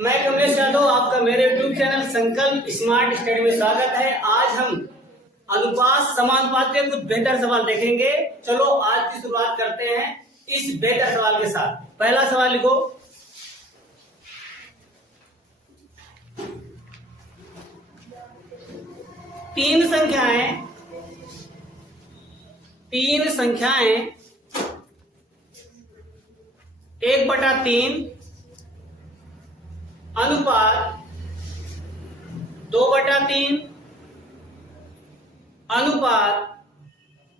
मैं कमलेश यादव, आपका मेरे YouTube चैनल संकल्प स्मार्ट स्टडी में स्वागत है। आज हम अनुपात समानुपात के कुछ बेहतर सवाल देखेंगे। चलो आज की शुरुआत करते हैं इस बेहतर सवाल के साथ। पहला सवाल लिखो, तीन संख्याएं 1/3 अनुपात 2/3 अनुपात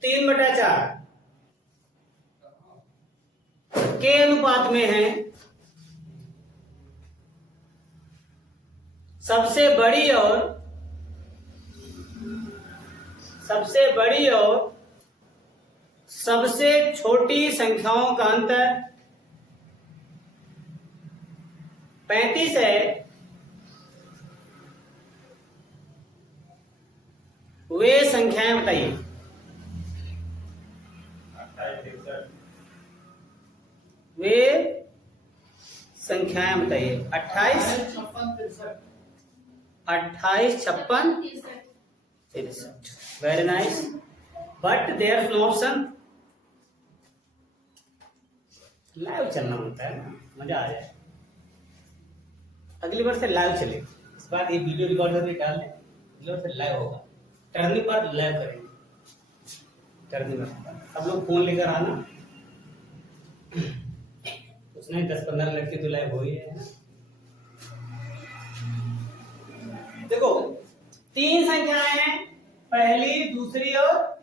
3/4 के अनुपात में है। सबसे बड़ी और सबसे छोटी संख्याओं का अंतर 35 है। वे संख्याएं बताइए। वे संख्याएं बताइए। 28, 56, 63। Very nice, but there is no option. Live चलना होता है ना, मजा आ जाए। अगली बार से लाइव चले। इस बार ये वीडियो रिकॉर्ड करके डाल दें, अगली बार से लाइव होगा। टर्निंग पर लाइव करेंगे। टर्निंग पर सब लोग फोन लेकर आना। कुछ नहीं, 10-15 लड़के तो लाइव हो ही है। देखो, तीन संख्याएं हैं, पहली, दूसरी और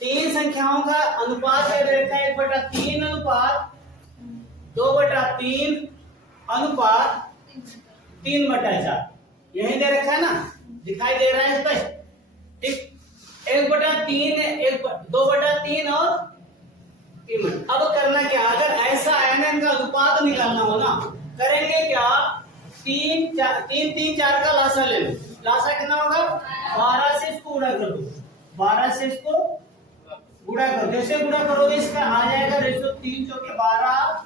तीन संख्याओं का अनुपात दे रखा है 1/3 अनुपात 2/3 अनुपात 3/4। यही दे रखा है ना, दिखाई दे रहा है स्पष्ट। ठीक, 1/3 2/3 और 3। अब करना क्या, अगर ऐसा आयन का अनुपात निकालना हो ना, करेंगे क्या, 3 4 का लासा ले लो। लासा कितना होगा, 12 से इसको गुणा कर दो। 12 से इसको गुणा करो। जैसे गुणा करोगे इसका आ जाएगा रेशियो 3 चौके 12,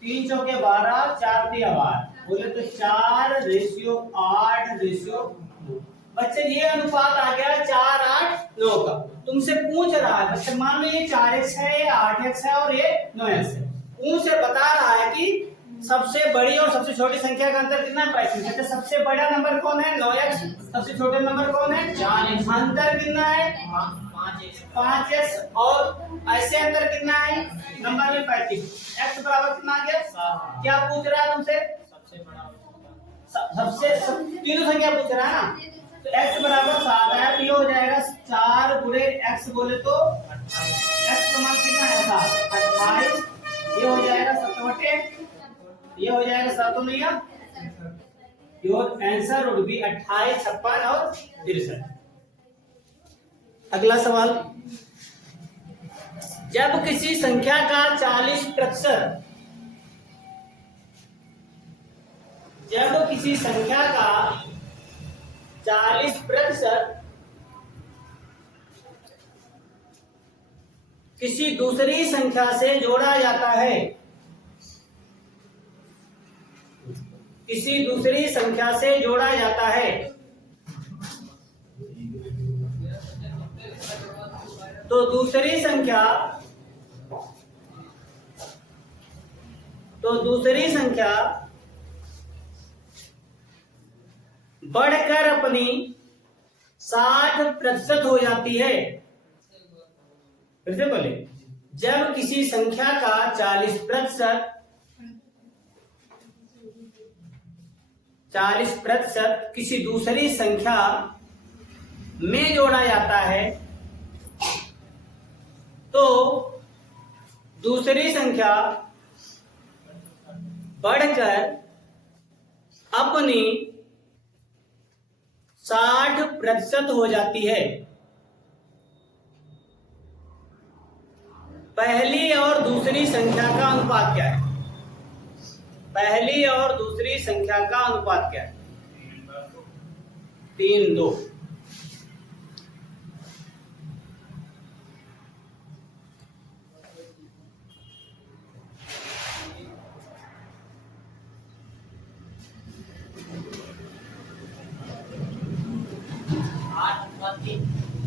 3 चौके 12, 4 3 8, बोले तो 4:8:9। बच्चे ये अनुपात आ गया 4:8:9 का। तुमसे पूछ रहा है बच्चे, मान लो ये 4x है, ये 8x है और ये 9x है। पूछ बता रहा है कि सबसे बड़ी और सबसे छोटी संख्या का अंतर कितना है, 35। सबसे बड़ा नंबर कौन है, 9x। सबसे छोटे नंबर कौन है, 4x। अंतर कितना है, 5x। और ऐसे अंतर कितना है, नंबर में 35। x बराबर कितना आ गया, क्या पूछ रहा है तुमसे, सबसे तीनों संख्या पूछ रहा है ना, तो x बराबर 7 है। तो ये हो जाएगा 4 गुणे x, बोले तो x का मान कितना है, 7, 28। ये हो जाएगा 7/8, ये हो जाएगा 7 नहीं। योर आंसर वुड बी 28, 56 और 63। अगला सवाल, जब किसी संख्या का 40%, जब किसी संख्या का 40% किसी दूसरी संख्या से जोड़ा जाता है, किसी दूसरी संख्या से जोड़ा जाता है, तो दूसरी संख्या बढ़कर अपनी 60% हो जाती है। फिर से बोले, जब किसी संख्या का 40% किसी दूसरी संख्या में जोड़ा जाता है, तो दूसरी संख्या बढ़कर अपनी 60% हो जाती है। पहली और दूसरी संख्या का अनुपात क्या है, पहली और दूसरी संख्या का अनुपात क्या है, 3:2।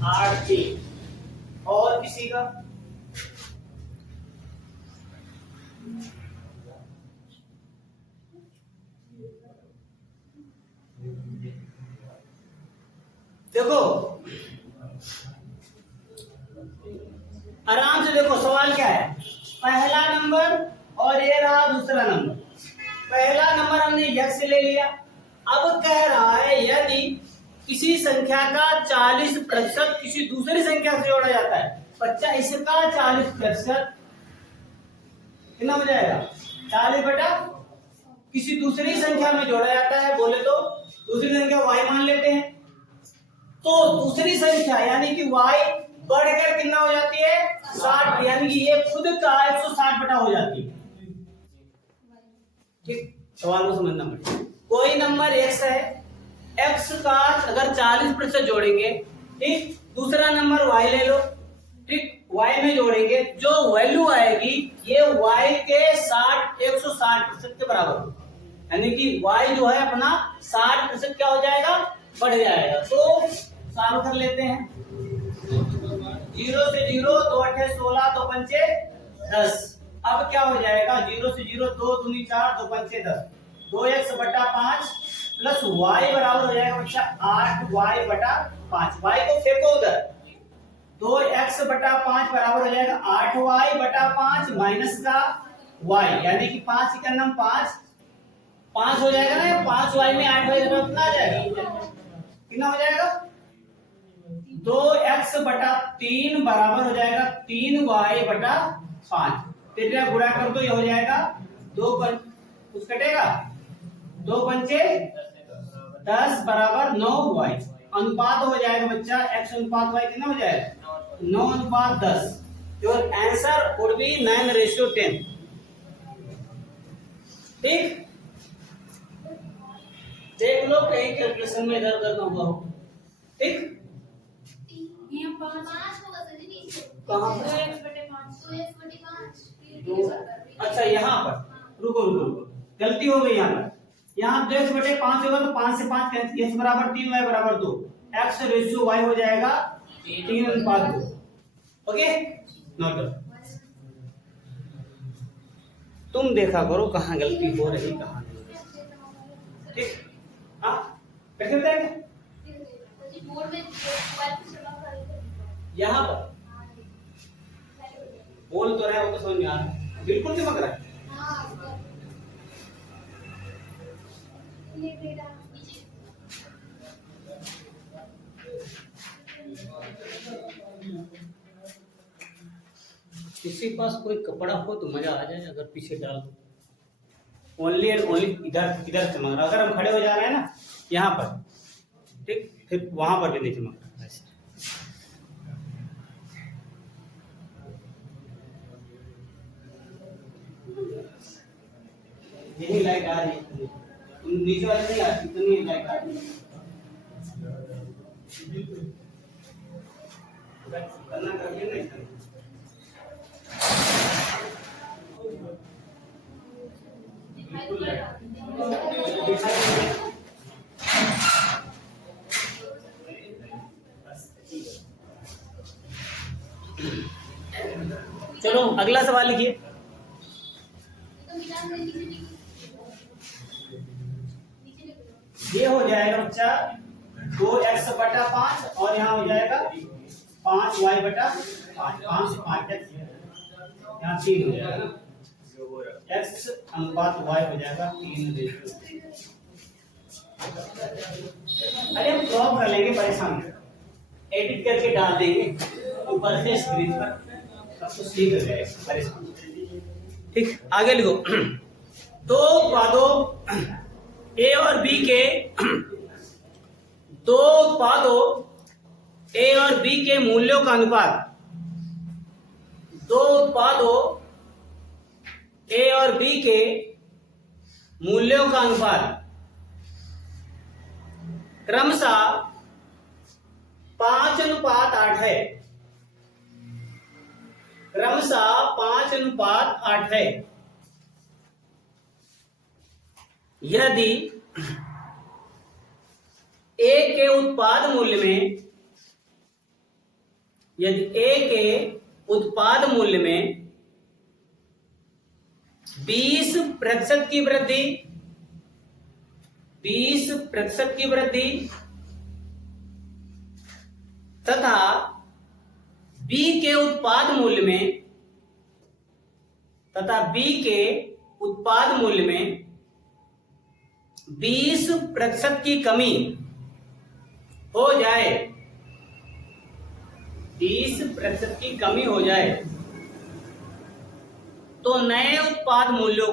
8 और किसी का? देखो आराम से देखो सवाल क्या है। पहला नंबर और ये रहा दूसरा नंबर। पहला नंबर हमने x ले लिया। अब कह रहा है यदि किसी संख्या का 40% किसी दूसरी संख्या से जोड़ा जाता है, बच्चा इसका 40% कितना हो जाएगा? 40 बटा किसी दूसरी संख्या में जोड़ा जाता है, बोले तो दूसरी संख्या y मान लेते हैं। तो दूसरी संख्या यानी कि y बढ़कर कितना हो जाती है? 60, यानी कि ये खुद का 160 बटा हो जाती है। ठीक, सवाल को समझना पड़ेगा। कोई नंबर x है, x का अगर 40% जोड़ेंगे, ठीक, दूसरा नंबर y ले लो, ठीक, y में जोड़ेंगे, जो वैल्यू आएगी ये y के 160% के बराबर होगी, यानी कि y जो है अपना 60% क्या हो जाएगा? बढ़ जाएगा। तो सॉल्व कर लेते हैं। 0 से 0, 2 8 16, 2 पंचे 10। अब क्या हो जाएगा? 0 से 0, 2 दूनी 4, 2 पंचे 10, 2x बटा 5 प्लस y बराबर हो जाएगा बच्चा 8y बटा 5। y को फेंको उधर, 2x बटा 5 बराबर हो जाएगा 8y बटा 5 माइनस का y, यानी कि 5 का नाम 5 हो जाएगा ना। 5y में 8y कितना आ जाएगा? कितना हो जाएगा? 2x बटा 3 बराबर हो जाएगा 3y बटा 5। तेरा गुणा कर दो, ये हो जाएगा 2 कुछ कटेगा, 2 पंचे 10 बराबर 9y। अनुपात हो जाएगा बच्चा x अनुपात y कितना हो जाएगा? 9:10। Your answer would be 9:10। ठीक, देख लो कहीं कैलकुलेशन में इधर उधर ना हुआ हो। ठीक, कहाँ? अच्छा यहाँ पर रुको, गलती हो गई यहाँ पर। यहाँ 2x/5 होगा तो 5 से 5 कैंसिल, x बराबर 3 y बराबर 2, x रेशियो y हो जाएगा 3:2। Okay, note. तुम देखा करो कहाँ गलती हो रही कहाँ नहीं। ठीक, हाँ कैसे होता है क्या? यहाँ पर बोल तो रहे हो तो समझ में आ रहा, बिल्कुल चिपक रहा है। किसी के पास कोई कपड़ा हो तो मजा आ जाए, अगर पीछे डाल दो। ओनली एंड ओनली इधर चमक रहा। अगर हम खड़े हो जा रहे हैं ना यहाँ पर, ठीक, फिर वहां पर भी नहीं चमक रहा। यही लाइट आ रही है, तुम नीचे वाले नहीं आती, इतनी लाइट आ रही है। करना करिए नहीं करना। चलो अगला सवाल लिखिए। ये हो जाएगा बच्चा 2x बटा 5 और यहाँ हो जाएगा 5y बटा 5। 5 से 5 यहाँ 3 हो जाएगा ना, x अनुपात y हो जाएगा 3:2। अरे हम ड्रॉप कर लेंगे, परेशान एडिट करके डाल देंगे ऊपर से स्क्रीन पर, सब कुछ ठीक हो जाएगा, परेशान। ठीक, आगे लिखो। दो उत्पादों A और B के दो उत्पादों A और B के मूल्यों का अनुपात, दो उत्पादों A और B के मूल्यों का अनुपात क्रमशः 5:8 है। क्रमशः 5:8 है। यदि A के उत्पाद मूल्य में यदि ए के उत्पाद मूल्य में 20% की वृद्धि, 20% की वृद्धि तथा बी के उत्पाद मूल्य में, तथा बी के उत्पाद मूल्य में 20% की कमी हो जाए, 20% की कमी हो जाए, तो नए उत्पाद मूल्यों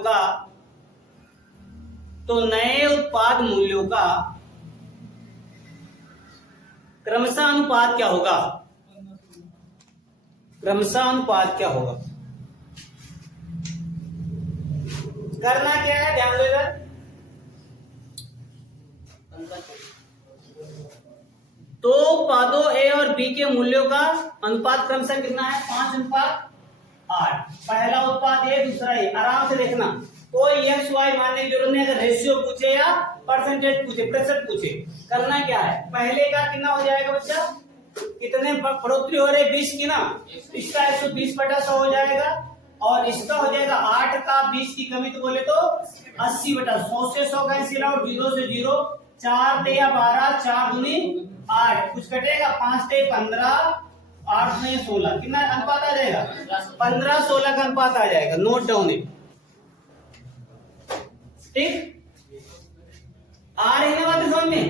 का क्रमशः अनुपात क्या होगा? क्रमशः अनुपात क्या होगा? करना क्या है, ध्यान दो इधर। तो उत्पादों ए और बी के मूल्यों का अनुपात क्रमशः कितना है? 5:8। पहला उत्पाद ए, दूसरा ए। आराम से देखना, कोई एक्स वाई मानने की जरूरत नहीं। अगर रेशियो पूछे या परसेंटेज पूछे, प्रतिशत पूछे, करना क्या है, पहले का कितना हो जाएगा बच्चा? कितने बढ़ोतरी हो रही? 20 की ना, इसका 120/100 हो जाएगा, और इसका हो जाएगा 8 का 20 की कमी, तो बोले तो 80/100 से 100 कैंसिल आउट, 0 से 0, 4 ते या 12, 4 दूनी 8, कुछ कटेगा, 5 ते 15, 8 में 16, कितना अनुपात आ जाएगा? 15-16 का अनुपात आ जाएगा। Note down it. ठीक, आ रही ना बातें समझ में?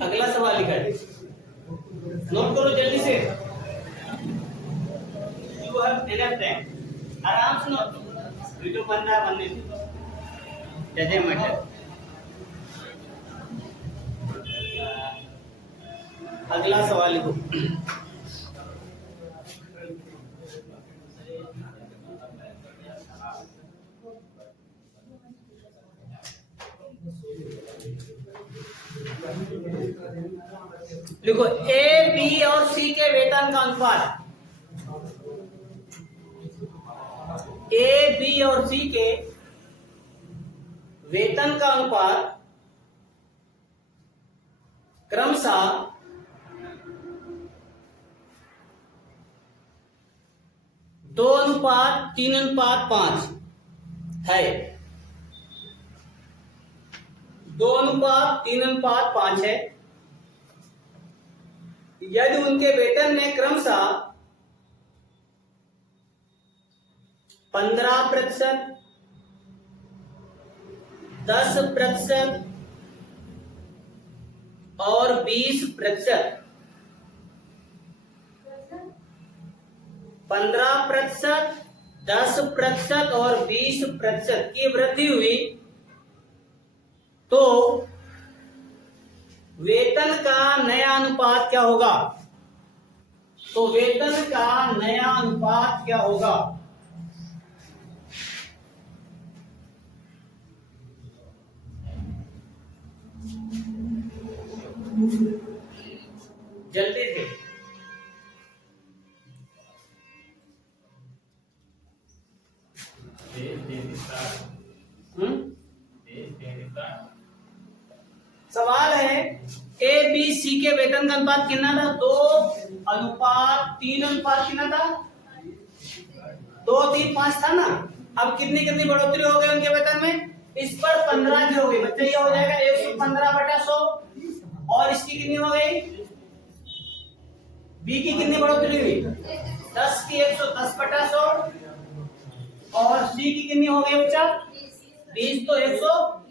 अगला सवाल लिखा है, नोट करो जल्दी से। यू हैव इनफ टाइम, आराम से नोट। वीडियो बनने जैसे मैटर। अगला सवाल लिखो। लिखो, ए बी और सी के वेतन का अनुपात। ए बी और सी के वेतन का अनुपात क्रमशः 2:3:5 है। 2:3:5 है। यदि उनके वेतन में क्रमशः 15%, 10% और 20%, 15%, 10% और 20% की वृद्धि हुई, तो वेतन का नया अनुपात क्या होगा? तो वेतन का नया अनुपात क्या होगा? जल्दी से। सवाल है, ए बी सी के वेतन का अनुपात कितना था? 2:3:5 कितना था? 2:3:5 था ना। अब कितनी बढ़ोतरी हो गई उनके वेतन में? इस पर 15 की हो गई बच्चा, ये हो जाएगा 115/100, और इसकी कितनी हो गई? बी की कितनी बढ़ोतरी हुई? 10 की 110/100, और सी की कितनी हो गई बच्चा? 20 तो 100,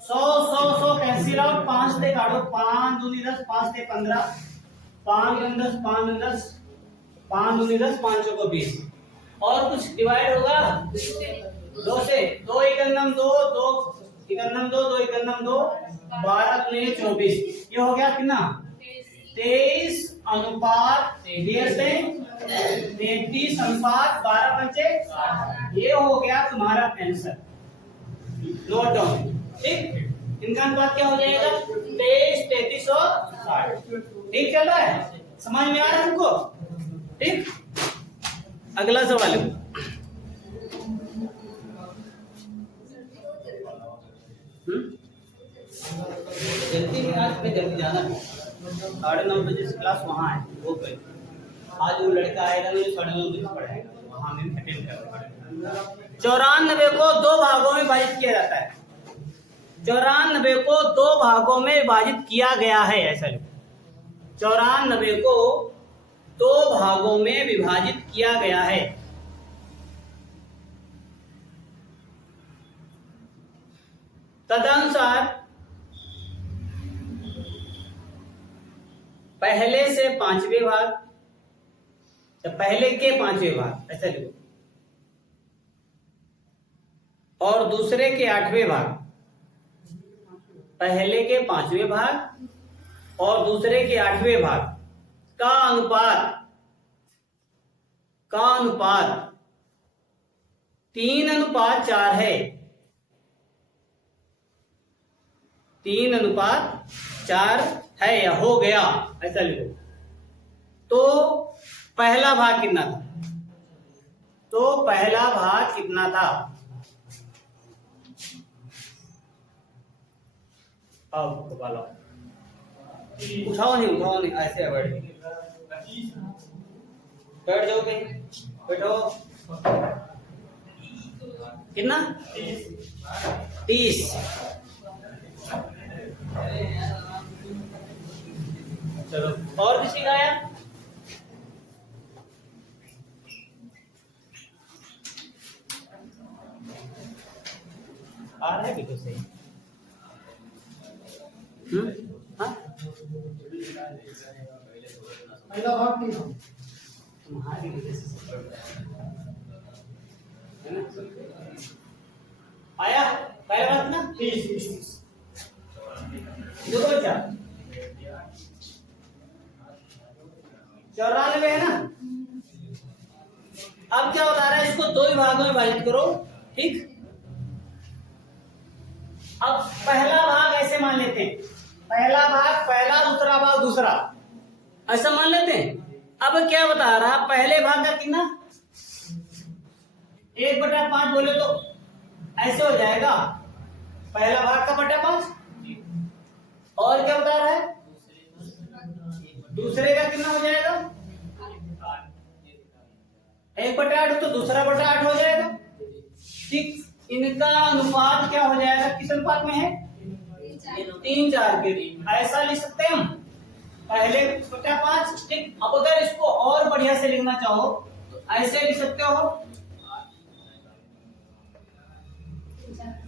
100 कैंसिल आउट, 5 ते काटो, 5 दूनी 10, 5 ते 15, 5 दूनी 10, 5 दूनी 10, 5 दूनी 10, 5 चौको 20, और कुछ डिवाइड होगा 2 से, 2 एकम 2, 2 एकम 2, 2 एकम 2, 12 दूनी 24, ये हो गया कितना? 23:33:12, ये हो गया तुम्हारा आंसर। Note down. ठीक, इनका अनुपात क्या हो जाएगा? 23, 33 और 60। ठीक चल रहा है? समझ में आ रहा है तुमको? ठीक, अगला सवाल है। जल्दी में आज मैं जल्दी जाना है, 9:30 बजे से क्लास वहाँ है वो पे। आज वो लड़का आएगा नहीं, 9:30 बजे पढ़ाएगा, वहाँ में अटेंड करना पड़ेगा। 94 को दो भागों में विभाजित किया जाता है। 94 को दो भागों में विभाजित किया गया है, ऐसा लिखो। 94 को दो भागों में विभाजित किया गया है। तदनुसार पहले से 5वें भाग, तो पहले के 5वें भाग ऐसा लिखो, और दूसरे के 8वें भाग, पहले के 5वें भाग और दूसरे के 8वें भाग का अनुपात 3:4 है। 3:4 है या हो गया, ऐसा लिखो। तो पहला भाग कितना था? तो पहला भाग कितना था? अब बोलो, उठाओ नहीं, ऐसे बैठ जाओ कहीं, बैठो। कितना? 30। चलो, और किसी का आया? आ रहा है बिल्कुल सही। हाँ, पहला भाग नहीं तुम्हारी वजह से है ना? आया पहला बात ना, 30 दो 94 है ना। अब क्या बता रहा है, इसको दो भागों में विभाजित करो। ठीक, अब पहला भाग ऐसे मान लेते हैं, पहला भाग पहला, दूसरा भाग दूसरा, ऐसा मान लेते हैं। अब क्या बता रहा, पहले भाग का कितना? 1/5 बोले तो ऐसे हो जाएगा, पहला भाग का बटा 5। और क्या बता रहा है, दूसरे का कितना हो जाएगा? 1/8, तो दूसरा 8 हो जाएगा। ठीक, इनका अनुपात क्या हो जाएगा? किस अनुपात में है? 3:4 के। ऐसा लिख सकते हैं हम, पहले 5। ठीक, अब अगर इसको और बढ़िया से लिखना चाहो तो ऐसे लिख सकते हो,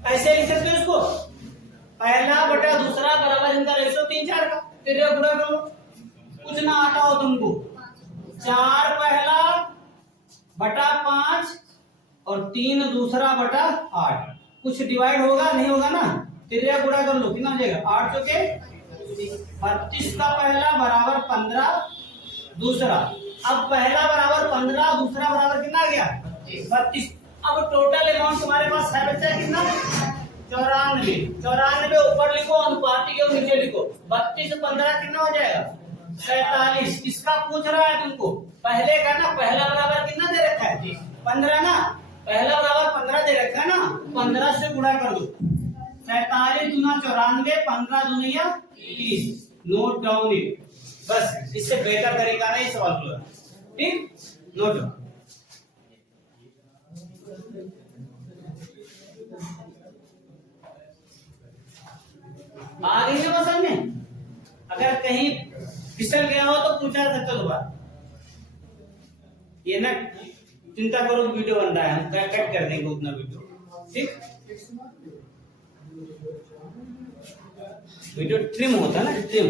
ऐसे लिख सकते हो इसको, पहला बटा दूसरा बराबर इनका रेशो 3:4 का। फिर गुणा करो, कुछ ना आता हो तुमको, 4 पहला बटा 5 और 3 दूसरा बटा 8। कुछ डिवाइड होगा नहीं होगा ना, फिर गुणा कर लो, कितना हो जाएगा? 8 चौके 32 का पहला बराबर 15 दूसरा। अब पहला बराबर 15, दूसरा बराबर कितना आ गया? 32। अब टोटल अमाउंट तुम्हारे पास है बच्चा कितना? 94 ऊपर लिखो, अनुपाती के नीचे लिखो। 32 15 कितना हो जाएगा? 47। किसका पूछ रहा है तुमको? पहले का ना, पहला बराबर कितना दे रखा है? 15 ना, पहला बराबर 15 दे रखा है ना, 15 से गुणा कर दो। 47 दूना 94, 15 दूनिया 30। नोट डाउन इट, बस इससे बेहतर तरीका नहीं सवाल पूरा। ठीक, नोट डाउन। आ गई है बस में। अगर कहीं फिसल गया हो तो पूछा सकते हो दोबारा। ये ना चिंता करो, वीडियो बन रहा है, हम कट कर देंगे उतना वीडियो। ठीक, वीडियो ट्रिम होता है ना, ट्रिम।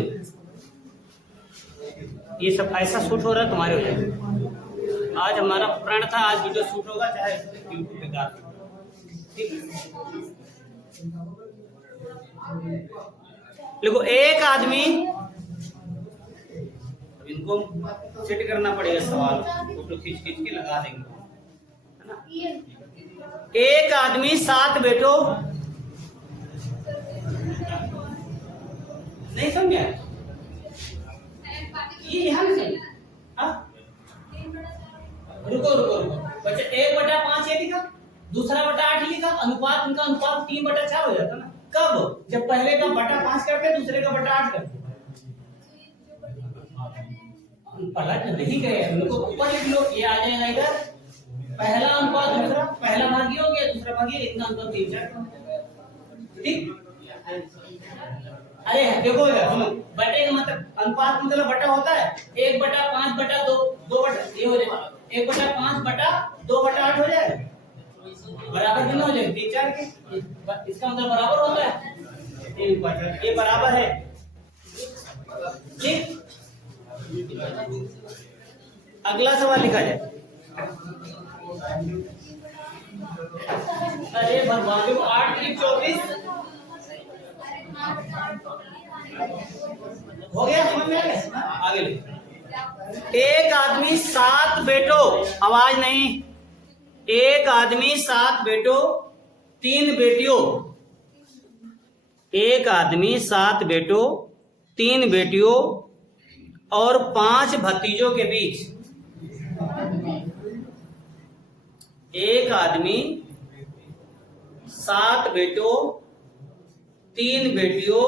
ये सब ऐसा शूट हो रहा है, तुम्हारे हो जाएगा। आज हमारा प्रण था, आज वीडियो शूट होगा चाहे यूट्यूब पे का। ठीक, देखो एक आदमी, इनको सेट करना पड़ेगा सवाल, फोटो खींच के लगा देंगे, है ना। एक आदमी 7 बेटों, नहीं समझे? ये यहाँ नहीं, हाँ रुको रुको रुको बच्चा, 1/5 ये लिखा, दूसरा बटा 8 लिखा, अनुपात उनका अनुपात 3/4 हो जाता ना। कब? जब पहले का बटा 5 करते, दूसरे का बटा 8 करते। पलट नहीं गए, उनको ऊपर लिख लो, ये आ जाएगा इधर, पहला अनुपात दूसरा, पहला भागी हो गया, दूसरा भागी, इतना अंतर 3/4। ठीक। अरे देखो इधर सुनो, बटे का मतलब अनुपात मतलब बटा होता है 1/5/2, 2 ये हो जाएगा 1/5/2/8 हो जाएगा, बराबर कितना हो जाएगा 3/4 के, इसका मतलब बराबर होता है 3/4, ये बराबर है। ठीक। अगला सवाल लिखा जाए। अरे भगवान, 8 3 24 हो गया, समझ में आ गया। आगे लिखो, एक आदमी 7 बेटों, आवाज नहीं, एक आदमी 7 बेटों 3 बेटियों, एक आदमी 7 बेटों 3 बेटियों और 5 भतीजों के बीच, एक आदमी 7 बेटों 3 बेटियों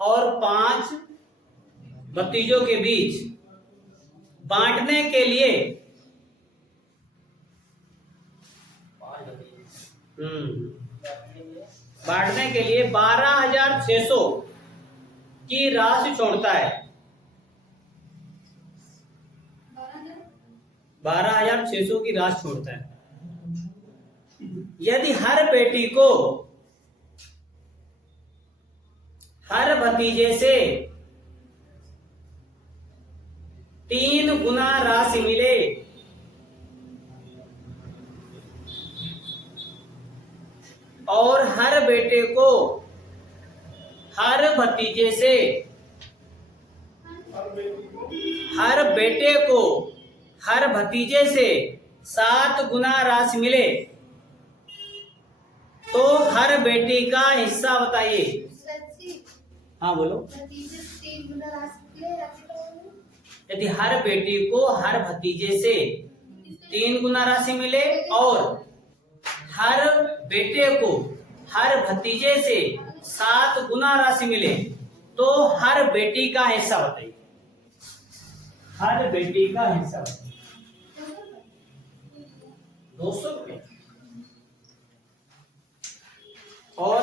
और 5 भतीजों के बीच बांटने के लिए बांटने के लिए 12,600 की राशि छोड़ता है। 12,600 की राशि छोड़ता है। यदि हर बेटी को हर भतीजे से 3 गुना राशि मिले और हर बेटे को हर भतीजे से हर बेटे को हर भतीजे से 7 गुना राशि मिले, तो हर बेटी का हिस्सा बताइए। हाँ बोलो। यदि हर बेटी को हर भतीजे से 3 गुना राशि मिले और हर बेटे को हर भतीजे से 7 गुना राशि मिले, तो हर बेटी का हिस्सा बताइए। हर बेटी का हिस्सा बताइए। 200 रुपये। और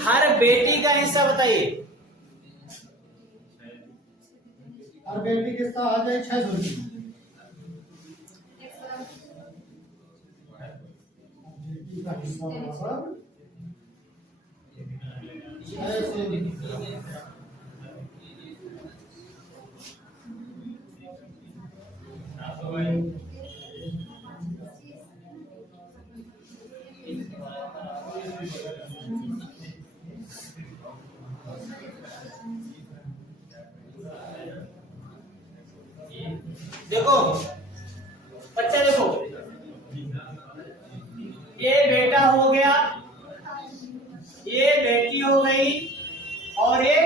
हर बेटी का हिस्सा बताइए। हर बेटी के साथ आ जाए 600 रुपये। बेटी का हिस्सा बराबर 600। देखो बच्चा, देखो ये बेटा हो गया, ये बेटी हो गई और ये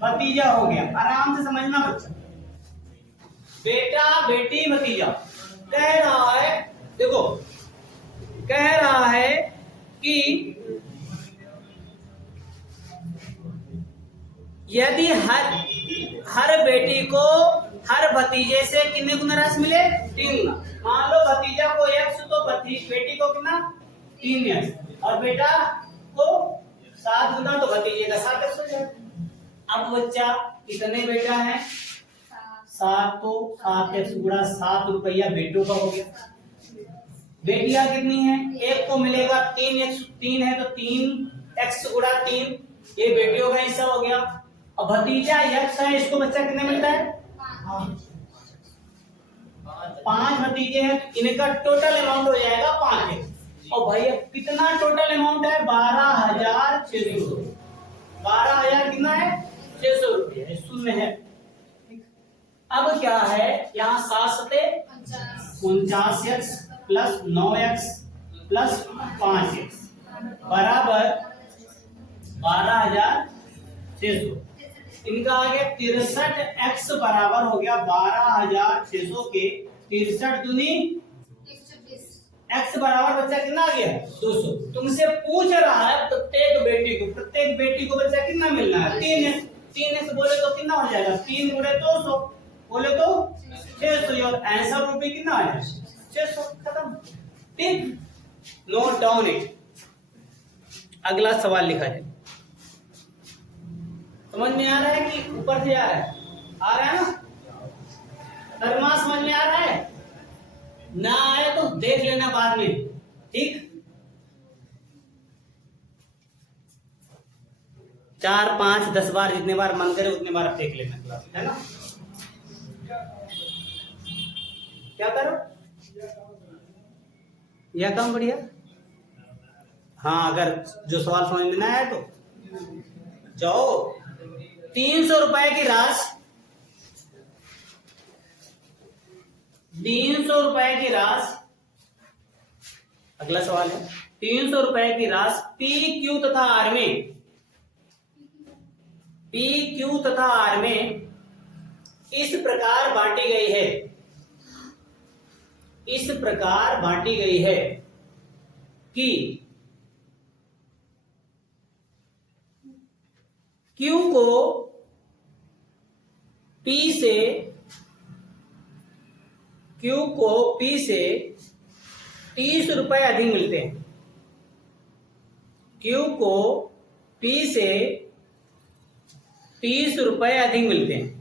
भतीजा हो गया। आराम से समझना बच्चा, बेटा बेटी भतीजा। कह रहा है, देखो कह रहा है कि यदि हर बेटी को हर भतीजे से कितने गुना राशि मिले? 3 गुना। मान लो भतीजा को x, तो बेटी को कितना? 3x, और बेटा को 7 गुना, तो भतीजे का 7x हो जाएगा। अब बच्चा कितने बेटा है? 7, तो 7x गुणा 7 रुपया बेटों का हो गया। बेटियां कितनी है? एक को मिलेगा 3x, 3 है तो 3x गुणा 3, ये बेटियों का हिस्सा हो गया। और भतीजा x है, इसको बच्चा कितने मिलता है? 5 भतीजे हैं, इनका टोटल अमाउंट हो जाएगा 5x। और भैया कितना टोटल अमाउंट है? 12,600। 12,000 कितना है? 600 रुपये शून्य है। अब क्या है, यहाँ 7 सते 49x plus 9x plus 5x बराबर 12,600। इनका आ गया 63x बराबर हो गया 12,600 के 63 दूनी x बराबर बच्चा कितना आ गया 200। तुमसे पूछ रहा है प्रत्येक बेटी को बच्चा कितना मिलना है 3x बोले तो कितना हो जाएगा 3 गुणे 200 बोले तो 600 और आंसर रूपी कितना आया 600। खत्म। ठीक, नोट डाउन इट। अगला सवाल लिखा जाए। समझ में आ रहा है कि ऊपर से आ रहा है ना? धर्मा समझ में आ रहा है? ना आए तो देख लेना बाद में। ठीक, 4, 5, 10 बार जितने बार मन करे उतने बार आप देख लेना क्लास, है ना? क्या करो यह काम बढ़िया। हाँ, अगर जो सवाल समझ में ना आए तो जाओ। 300 रुपए की राशि 300 रुपए की राशि, अगला सवाल है 300 रुपए की राशि पी क्यू तथा आर में इस प्रकार बांटी गई है कि Q को P से 30 रुपए अधिक मिलते हैं। Q को P से 30 रुपए अधिक मिलते हैं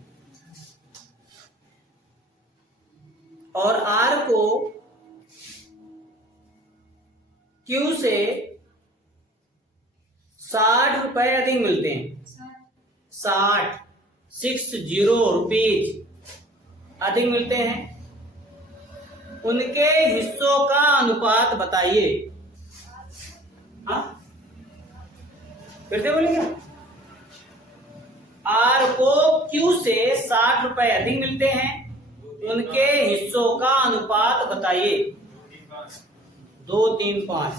और R को Q से 60 रुपए अधिक मिलते हैं। 60 रुपीज अधिक मिलते हैं। उनके हिस्सों का अनुपात बताइए। हाँ, फिर से बोलेंगे। आर को क्यू से 60 रुपए अधिक मिलते हैं, उनके हिस्सों का अनुपात बताइए। 2, 3, 5।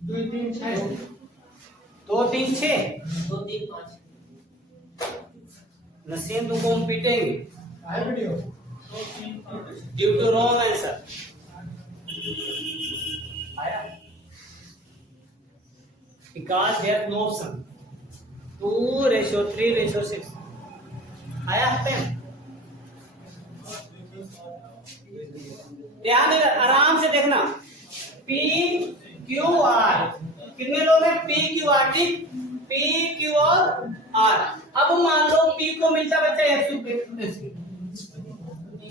दो तीन छह 2, 3, 6 2, 3, 5। नसीम तुमको हम पीटेंगे आए video due to wrong answer. आया बिकॉज देयर नो ऑप्शन 2:3:6 आया है। ध्यान दे, आराम से देखना। P Q R कितने लोग हैं? P Q R। ठीक, P Q और R। अब मान लो P को मिलता बच्चा 100 रुपये।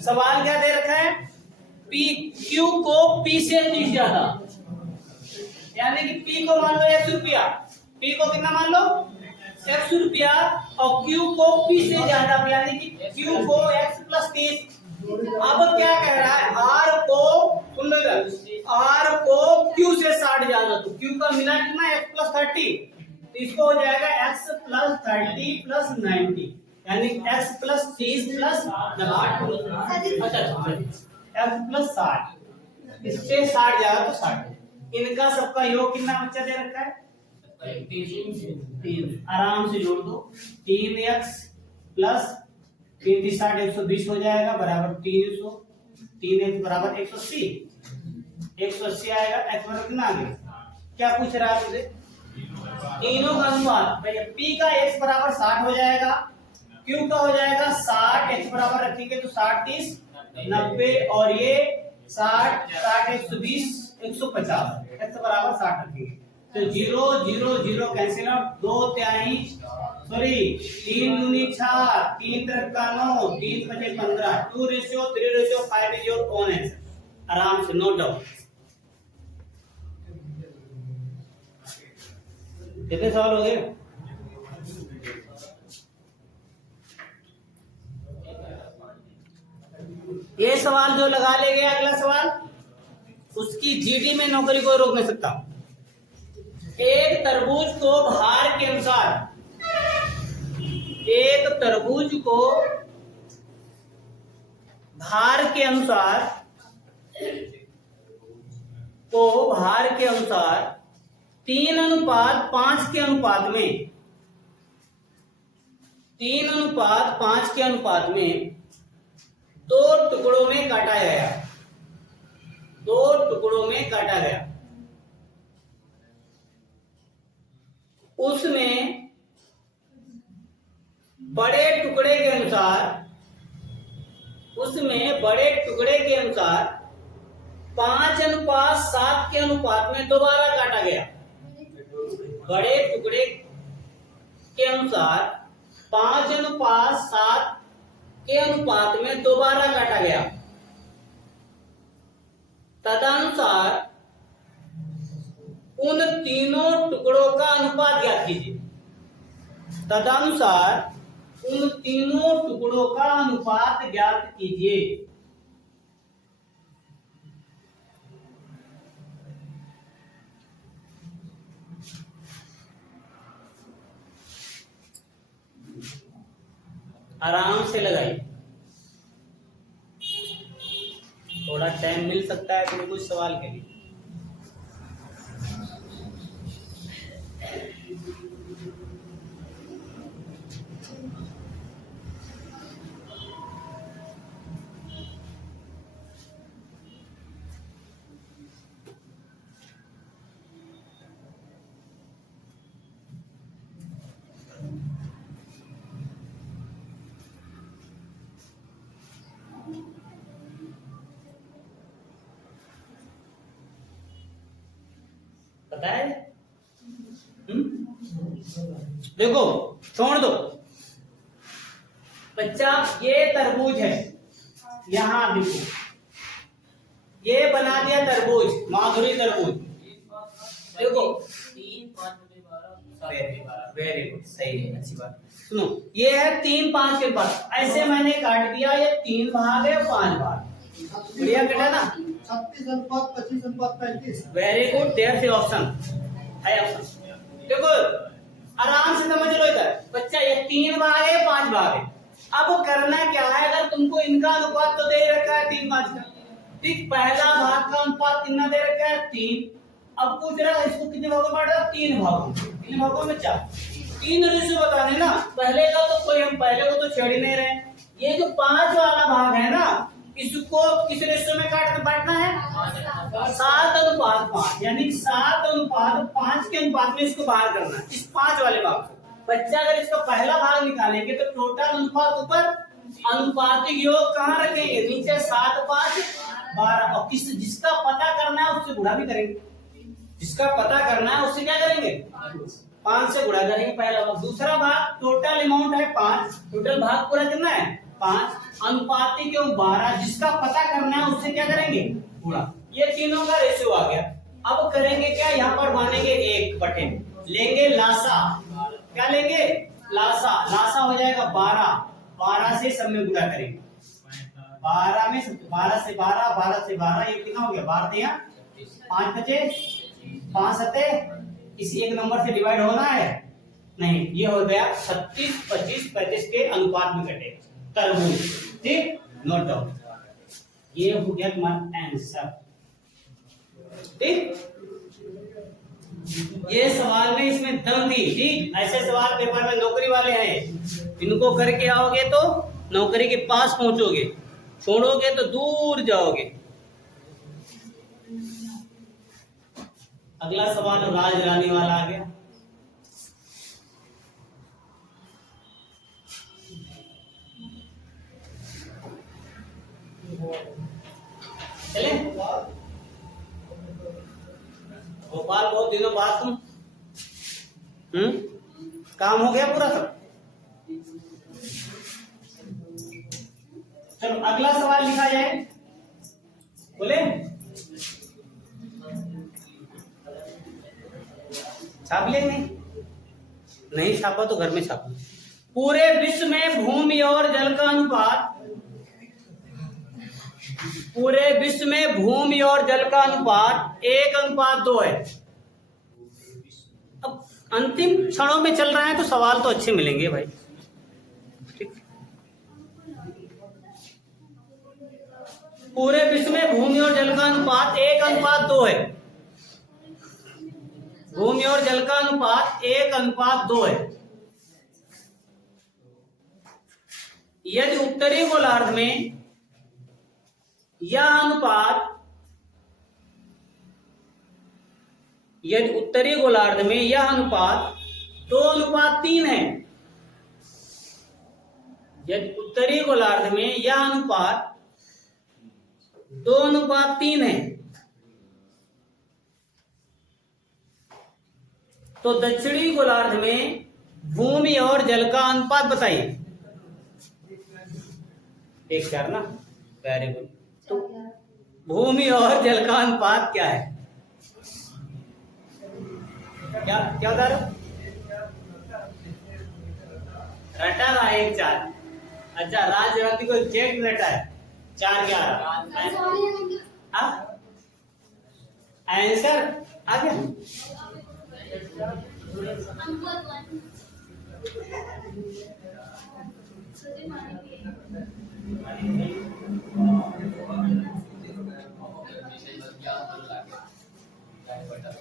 सवाल क्या दे रखा है? P Q को P से अधिक ज्यादा, यानी कि P को मान लो 100 रुपया, P को कितना मान लो 100 रुपया और Q को P से ज्यादा, यानी कि Q को x + 30। अब क्या कह रहा है? R को सुन लो इधर, R को Q से 60 ज्यादा, तो Q का मिला कितना x + 30, तो इसको हो जाएगा x + 30 + 90, यानी x + 30 + 60, x + 60, इससे 60 ज्यादा तो 60। इनका सबका योग कितना बच्चा दे रखा है? 3। आराम से जोड़ दो। 3x + 3 × 60 120 हो जाएगा बराबर 300। 3x बराबर 180। 180 आएगा। x बराबर कितना आ गया? क्या पूछ रहा है तुझे? तीनों का अनुपात। भैया p का x बराबर 60 हो जाएगा, q का हो जाएगा 60, x बराबर रखेंगे तो 60 30 90 और ये 60 120 150, x बराबर 60 रखेंगे तो 0 0 0 कैंसिल आउट। 2 तिहाई 3 दूनी 6, 3 का 9, 3 बचे 15। 2:3:5 इज योर ओन आंसर। आराम से नोट डाउन। कितने सवाल हो गए? ये सवाल जो लगा ले गया, अगला सवाल, उसकी जीडी में नौकरी को रोक नहीं सकता। एक तरबूज को भार के अनुसार एक तरबूज को भार के अनुसार 3:5 के अनुपात में 3:5 के अनुपात में 2 टुकड़ों में काटा गया। 2 टुकड़ों में काटा गया। उसमें बड़े टुकड़े के अनुसार 5:7 के अनुपात में दोबारा काटा गया। बड़े टुकड़े के अनुसार 5:7 के अनुपात में दोबारा काटा गया। तदनुसार उन तीनों टुकड़ों का अनुपात ज्ञात कीजिए। तदनुसार उन तीनों टुकड़ों का अनुपात ज्ञात कीजिए। आराम से लगाइए, थोड़ा टाइम मिल सकता है फिर कुछ सवाल के लिए। पता है? देखो, छोड़ दो बच्चा, ये तरबूज है, यहां देखो, ये बना दिया तरबूज, माधुरी तरबूज। देखो 3, 5, 12, वेरी गुड, सही है, अच्छी बात। सुनो, ये है 3, 5 के बाद, ऐसे मैंने काट दिया, ये 3 भाग है, 5 भाग, बढ़िया कटा ना। 36:25:35। वेरी गुड, देयर से ऑप्शन है, ऑप्शन। देखो आराम से समझ लो इधर बच्चा, ये 3 भाग है, 5 भाग है। अब करना क्या है, अगर तुमको इनका अनुपात तो दे रखा है 3, 5 का, ठीक, पहला भाग का अनुपात कितना दे रखा है 3। अब पूछ रहा है इसको कितने भागों में बांट रहा है, 3 भागों में। 3 भागों में 4, 3 रेशो बताने ना, पहले का तो कोई, हम पहले को तो छेड़ ही नहीं रहे। ये जो 5 वाला भाग है ना, इसको किस रेशो में काट के बांटना है, 7:5, यानी 7:5 के अनुपात में इसको बाहर करना है, इस 5 वाले भाग को। बच्चा अगर इसका पहला भाग निकालेंगे तो टोटल अनुपात ऊपर, अनुपातिक योग कहाँ रखेंगे, नीचे, 7, 5, 12। और जिसका पता करना है उससे गुणा भी करेंगे, जिसका पता करना है उससे क्या करेंगे, 5 से गुणा करेंगे पहला भाग। दूसरा भाग, टोटल अमाउंट है 5, टोटल भाग पूरा कितना है 5, अनुपातिक योग 12, जिसका पता करना है उससे क्या करेंगे, गुणा। ये तीनों का रेशियो आ गया। अब करेंगे क्या, यहाँ पर मानेंगे 1 बटे, लेंगे लासा, क्या लेंगे, लासा। लासा हो जाएगा 12, 12 से सब में गुणा करेंगे, 12 में 12 से 12, 12 से 12, ये कितना हो गया, 12 5 बचे, 5 सते, इसी एक नंबर से डिवाइड होना है नहीं, ये हो गया 36, 25, 35 के अनुपात में कटे तरबूज, ठीक, नोट डाउन। ये हो गया तुम्हारा आंसर, ठीक। ये सवाल में इसमें दम थी, ठीक। ऐसे सवाल पेपर में नौकरी वाले हैं, इनको करके आओगे तो नौकरी के पास पहुंचोगे, छोड़ोगे तो दूर जाओगे। अगला सवाल राज रानी वाला आ गया। चले, भोपाल बहुत दिनों बाद तुम, काम हो गया पूरा सब। चलो अगला सवाल लिखा जाए, बोले छाप लेंगे, नहीं छापा तो घर में छापो। पूरे विश्व में भूमि और जल का अनुपात, पूरे विश्व में भूमि और जल का अनुपात 1:2 है। अब अंतिम क्षणों में चल रहा है तो सवाल तो अच्छे मिलेंगे भाई, पूरे विश्व में भूमि और जल का अनुपात 1:2 है। भूमि और जल का अनुपात 1:2 है। यदि उत्तरी गोलार्ध में यह अनुपात, यदि उत्तरी गोलार्ध में यह अनुपात 2:3 है, यदि उत्तरी गोलार्ध में यह अनुपात 2:3 है, तो दक्षिणी गोलार्ध में भूमि और जल का अनुपात बताइए। 1:4 ना, वेरी गुड। तो भूमि और जल का अनुपात क्या है? क्या क्या बता रहे हो? रटा रहा है 1:4। अच्छा, राजनीति को एग्जैक्ट रटा है 4:11। आंसर आ गया।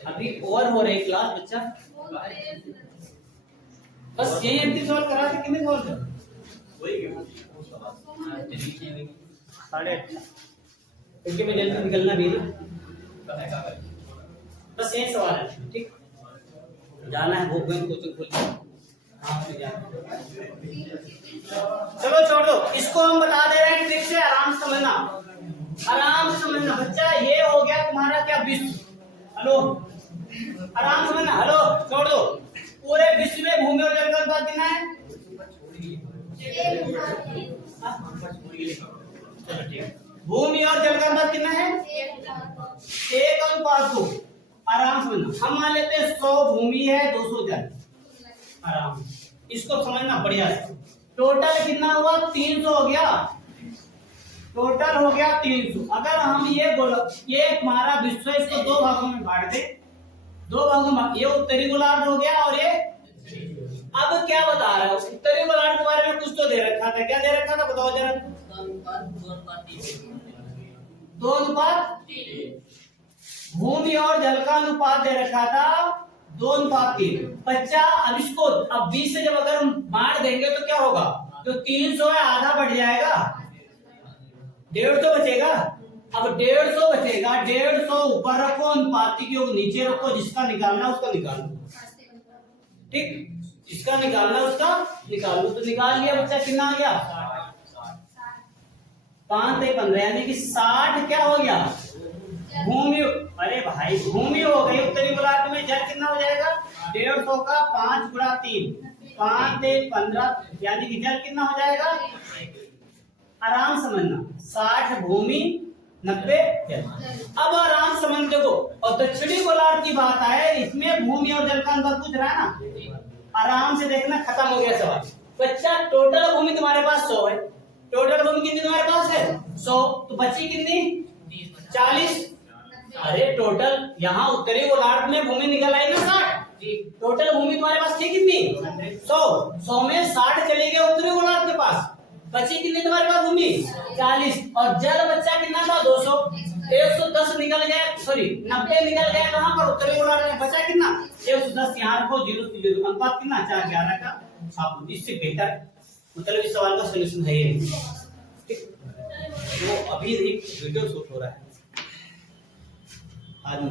अभी ओवर हो रही क्लास बच्चा, बस यही एमटी सॉल्व करा के कितने सॉल्व कर वही 8:30 क्योंकि मैं जल्दी निकलना भी ना, बस यही सवाल है। ठीक, जाना है भूख में कोचिंग खुल गया। चलो छोड़ दो इसको, हम बता दे रहे हैं ट्रिक से, आराम से समझना, आराम से समझना बच्चा। ये हो गया तुम्हारा क्या विश्व, हेलो आराम से समझना, हेलो छोड़ दो। पूरे विश्व में भूमि और जल का अनुपात कितना है? भूमि और जल का अनुपात कितना है? 1:2। आराम से समझना, हम मान लेते हैं 100 भूमि है 200 जल। आराम, इसको समझना बढ़िया से। टोटल कितना हुआ? 300 हो गया, टोटल हो गया 300। अगर हम ये तुम्हारा विश्व है, इसको 2 भागों में बांट दे, 2 भागों में, ये उत्तरी गोलार्ध हो गया और ये, अब क्या बता रहा है? उत्तरी गोलार्ध के बारे में कुछ तो दे रखा था, क्या दे रखा था बताओ जरा। 2:3। भूमि और जल का अनुपात दे रखा था 2:3। बच्चा अब इसको, अब 20 से जब अगर हम बांट देंगे तो क्या होगा? जो 300 है आधा बढ़ जाएगा, 150 बचेगा। अब 150 बचेगा, 150 ऊपर रखो, अनुपाती के नीचे रखो, जिसका निकालना उसका निकाल लो। ठीक, जिसका निकालना उसका निकाल लो। तो निकाल लिया बच्चा, कितना आ गया? 5 से 15 यानी कि 60 क्या हो गया? भूमि। अरे भाई भूमि हो गई उत्तरी गोलार्ध में। जल कितना हो जाएगा? 150 का 5 × 3, 5 से 15 यानी कि जल कितना हो जाएगा? आराम समझना, 60 भूमि 90 जल। अब आराम समझ देखो, और दक्षिणी गोलार्ध की बात है, इसमें भूमि और जल का अनुपात पूछ रहा है ना। आराम से देखना, खत्म हो गया सवाल। बच्चा टोटल भूमि तुम्हारे पास 100 है, टोटल भूमि कितनी तुम्हारे पास है? 100, तो बची कितनी? 40। अरे टोटल यहाँ उत्तरी गोलार्ध में भूमि निकल आई ना 60, टोटल भूमि तुम्हारे पास थी कितनी? 100 में 60 चली गई उत्तरी गोलार्ध के पास, बची कितनी तुम्हारे पास भूमि? 40। और जल बच्चा कितना था? 200। 110 निकल गया, सॉरी 90 निकल गया कहाँ पर? उत्तरी गोलार्ध में। बचा कितना? 110 यहाँ रखो, 0 से 0 अनुपात कितना? 4:11 का। आप इससे बेहतर मतलब इस सवाल का सोल्यूशन है ही नहीं। ठीक, वो अभी एक वीडियो शूट हो रहा है आदमी।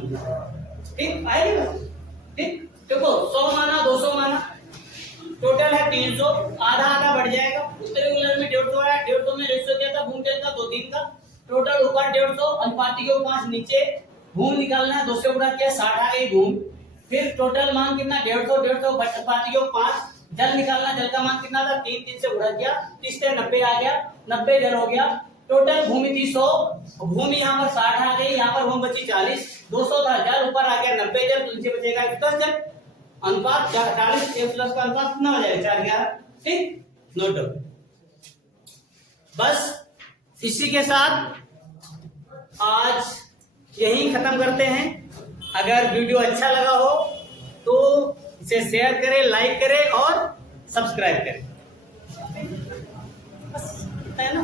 ठीक, आएगा। ठीक, देखो 100 माना, 200 माना, टोटल है 300, आधा आधा बढ़ जाएगा। उत्तरी गोलार्ध में 150 है, 150 में रेशियो क्या था? भूमि जल का 2:3 का। टोटल ऊपर 150, अनुपाती के ऊपर 5 नीचे, भूमि निकालना है, 2 से गुणा किया, 60 आ गई भूमि। फिर टोटल मान कितना? 150 अनुपाती के ऊपर 5। जल निकालना, जल का मान कितना था? 3 से गुणा किया, 30 से 90 आ गया, 90 जल हो गया। टोटल भूमि थी 100, भूमि यहाँ पर 60 आ गई, यहाँ पर भूमि बची 40, 200 था जल, ऊपर आ गया 90 जल, तो नीचे बचेगा 10 जल। अनुपात 40, 1+ का अनुपात कितना हो जाएगा? 4:11। ठीक, नोट डाउन। बस इसी के साथ आज यही खत्म करते हैं। अगर वीडियो अच्छा लगा हो तो इसे शेयर करें, लाइक करें और सब्सक्राइब करें। बस है ना।